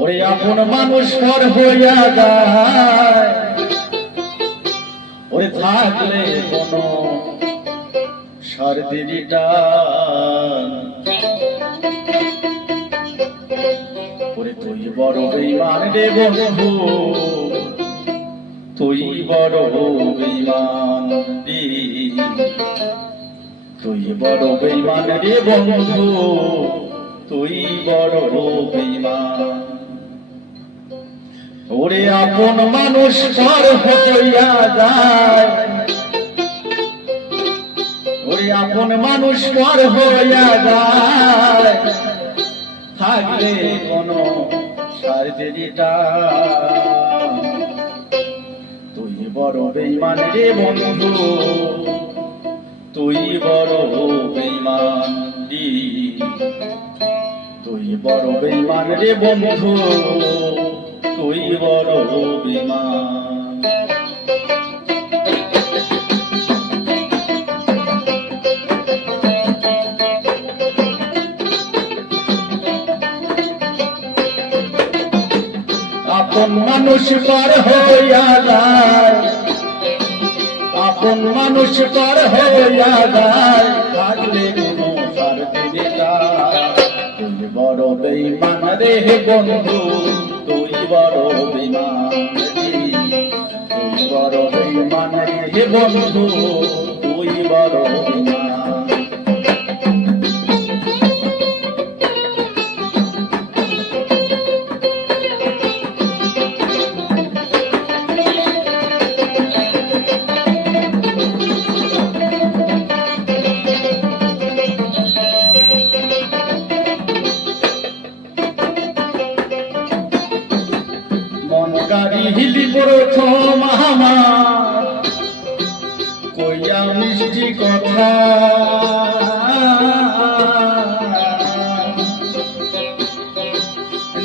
ওরে আপন মানুষ পর হইয়া যায়। ওরে থাকলে কোনো সারদিদি টান ওরে তুই বড় বেইমান রে বন্ধু। তুই বড় বেইমান রে। তুই বড় বেইমান রে বন্ধু। তুই বড় বেইমান ওরে আপন মানুষ পর হইয়া যায়। ওরে আপন মানুষ পর হইয়া যায়। থাকলে কোনো সার্জরিটা তুই বড় বেইমান রে বন্ধু। তুই বড় বেইমান তুই বড় বেইমান রে বন্ধু। তুই বড় বেইমান আপন মানুষ পর হইয়া যায়। আপন মানুষ পর হইয়া যায়। থাকলে কোনো সার দিবে বড় বেইমান রে বন্ধু। বড় বিমান। তুই বড় বিমান রে বন্ধু তুই বড় বেইমান কথা।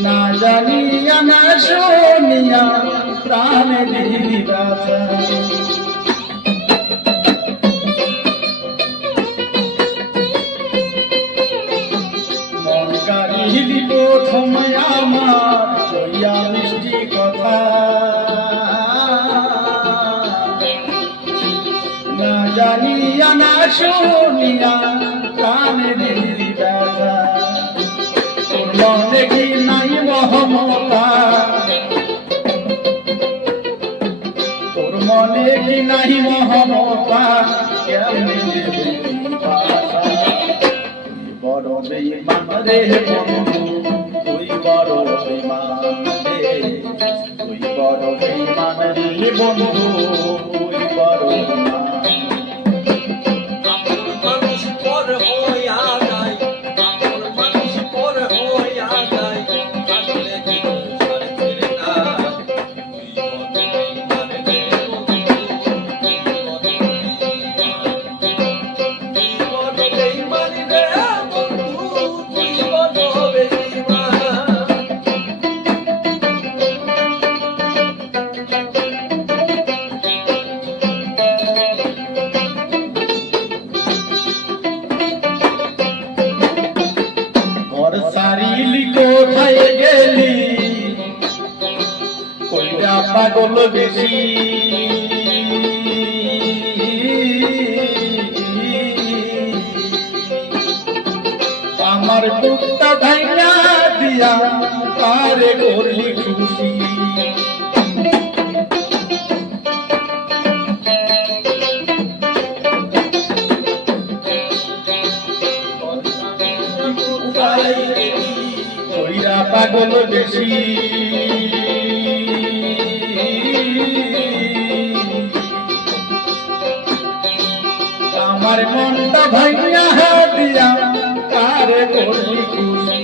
না জানিয়া না শুনিয়া প্রাণ ব্যথা জানিয়া না শুনিয়া প্রাণে দিলি ব্যথা মনে কি নাই মহমতা? তোর মনে কি নাই মহমতা? কেমনে বড় বেইমান বন্ধু, তুই বড় বেইমান তুই বড় বন্ধু সারিলি কোথায় গেলি? কইরা পাগল বেশি। আমার টুকটা ভাইয়া দিয়া তারে করলি খুশি? কইরা পাগল বেশি। আমার মনটা ভাইয়া দিয়া কারে করলি খুশি?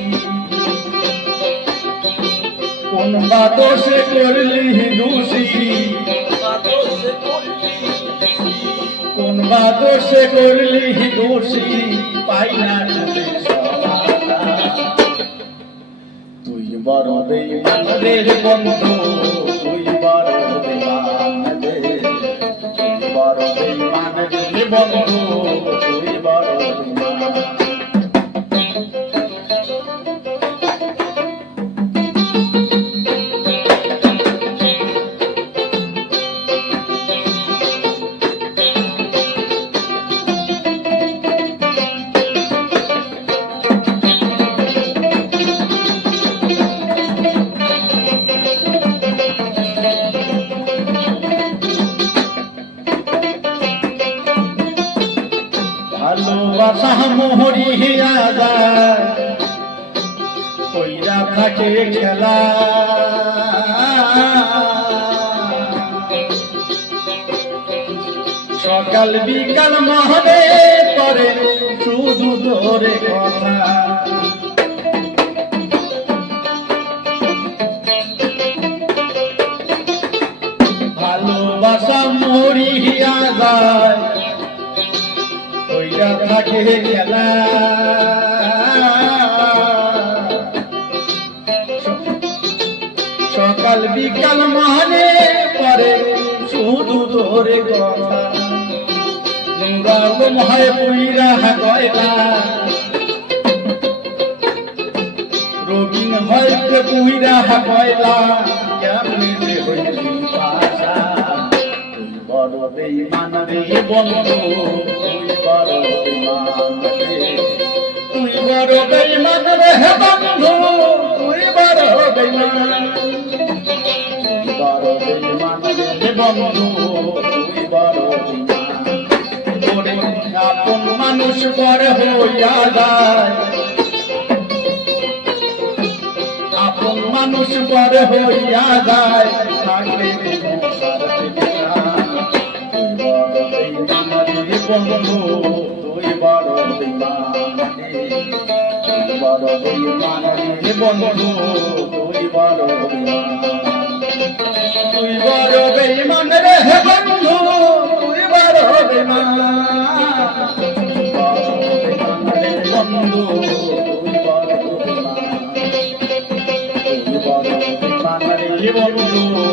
কোন বা দোষে করলি দোষী কোন বা দোষে করলি দোষী পাই না বড় বেইমান রে বন্ধু তুই বন্ধু তুই ভালোবাসা মোহরিয়া যায় কইরা থাকে খেলা, সকাল বিকাল মহলে করে শুধু ধরে কথা। ভালোবাসা হিয়া যায় সকাল বিকাল মানে পরে শুধু ধরে কথা। নুরালম হয় পুইরা গয়লা রবিন হয়তো পুইরা কয়লা কেমনি হইলি পাশা। বড় বেইমান রে বড় বেইমান রে বন্ধু তুই বড় বেইমান বড় বেইমান রে বন্ধু তুই বড় আপন মানুষ বড় হইয়া যায়। আপন মানুষ পরে হইয়া যায়। থাকলে সারতে তুই বড় বন্ধু তুই বড় বেইমানে তুই বন্ধু তুই বড় বেইমান তুই বড় বেইমান রে হে বন্ধু তুই বড় বেইমান বন্ধু তুই বড় বেইমান তুই বড় বেইমান রে বন্ধু